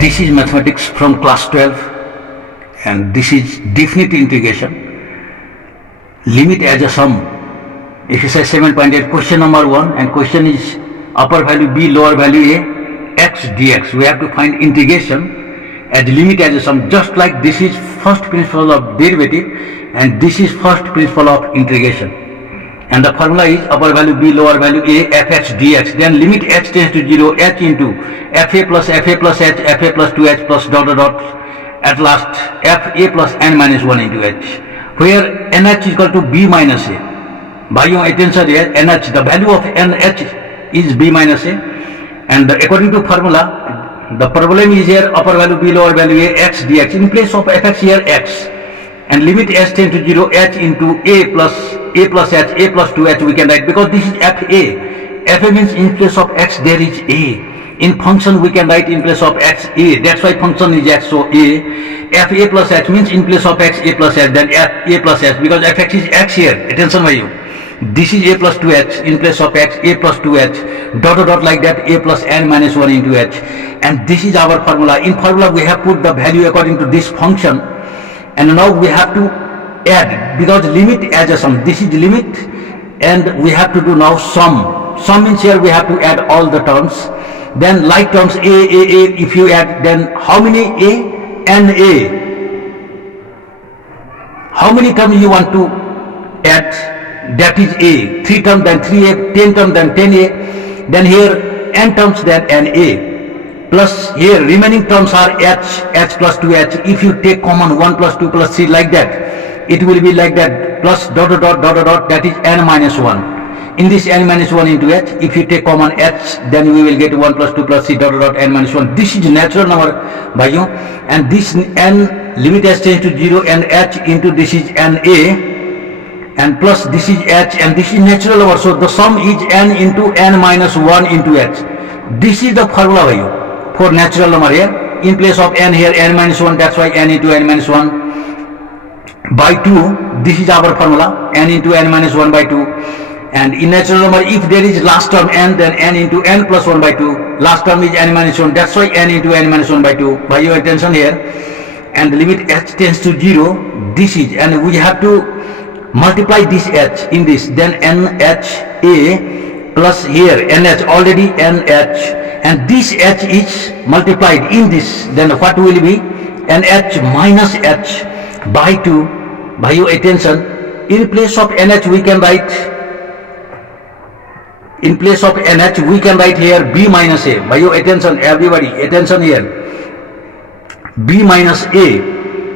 This is mathematics from class 12 and this is definite integration. Limit as a sum. Exercise 7.8 question number 1 and question is upper value b lower value a x dx. We have to find integration as limit as a sum, just like this is first principle of derivative and this is first principle of integration. And the formula is upper value b lower value a fx dx. Then limit x tends to 0 h into fa plus h fa plus 2h plus dot dot dot at last fa plus n minus 1 into h, where nh is equal to b minus a. By your attention here, nh, the value of nh is b minus a, and according to formula the problem is here upper value b lower value a x dx. In place of fx here x, and limit s tends to 0 h into a plus h a plus 2h we can write, because this is fa means in place of x there is a. In function we can write in place of x a, that's why function is x, so a. fa plus h means in place of x a plus h, then a plus h, because fx is x here, attention by you. This is a plus 2h, in place of x a plus 2h, dot dot dot like that, a plus n minus 1 into h, and this is our formula. In formula we have put the value according to this function, and now we have to add, because limit as a sum, this is the limit, and we have to do now sum means here we have to add all the terms. Then like terms a, if you add, then how many a? N a. How many terms you want to add? That is a. 3 terms, then 3a, 10 terms, then 10a, then here n terms, then na, plus here remaining terms are h plus 2h. If you take common 1 plus 2 plus 3 like that, it will be like that, plus dot dot dot dot dot dot, that is n minus 1. In this n minus 1 into h, if you take common h, then we will get 1 plus 2 plus 3 dot dot dot n minus 1. This is natural number by you, and this n limit s tends to 0 and h into this is na, and plus this is h, and this is natural number, so the sum is n into n minus 1 into h. This is the formula by you for natural number here. In place of n here n minus 1, that's why n into n minus 1 by 2. This is our formula, n into n minus 1 by 2. And in natural number, if there is last term n, then n into n plus 1 by 2. Last term is n minus 1, that's why n into n minus 1 by 2. By your attention here, and the limit h tends to 0, this is, and we have to multiply this h in this, then nha plus here nh, already nh, and this h is multiplied in this, then what will be? Nh minus h by 2. By your attention, in place of nh we can write, in place of nh we can write here b minus a. By your attention, everybody, attention here, b minus a,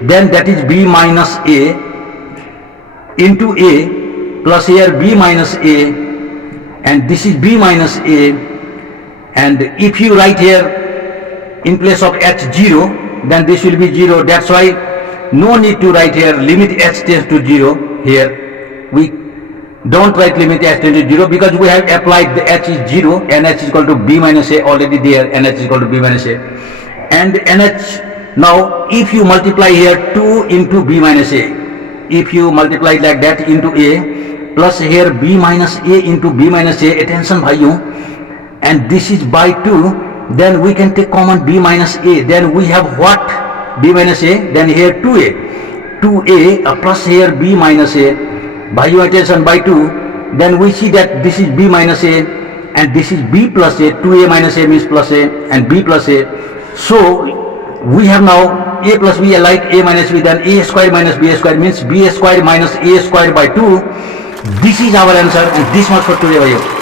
then that is b minus a into a, plus here b minus a, and this is b minus a, and if you write here in place of h 0, then this will be 0, that's why no need to write here limit h tends to 0 here. We don't write limit h tends to 0 because we have applied the h is 0 and h is equal to b minus a already there, and h is equal to b minus a, and nh, now if you multiply here 2 into b minus a, if you multiply like that into a, plus here b minus a into b minus a, attention by you, and this is by 2, then we can take common b minus a, then we have what? B minus a, then here 2a plus here b minus a. By your attention, by 2, then we see that this is b minus a and this is b plus a, 2a minus a means plus a and b plus a, so we have now a plus b like a minus b, then a square minus b square means b square minus a square by 2. This is our answer, and this much for today by you.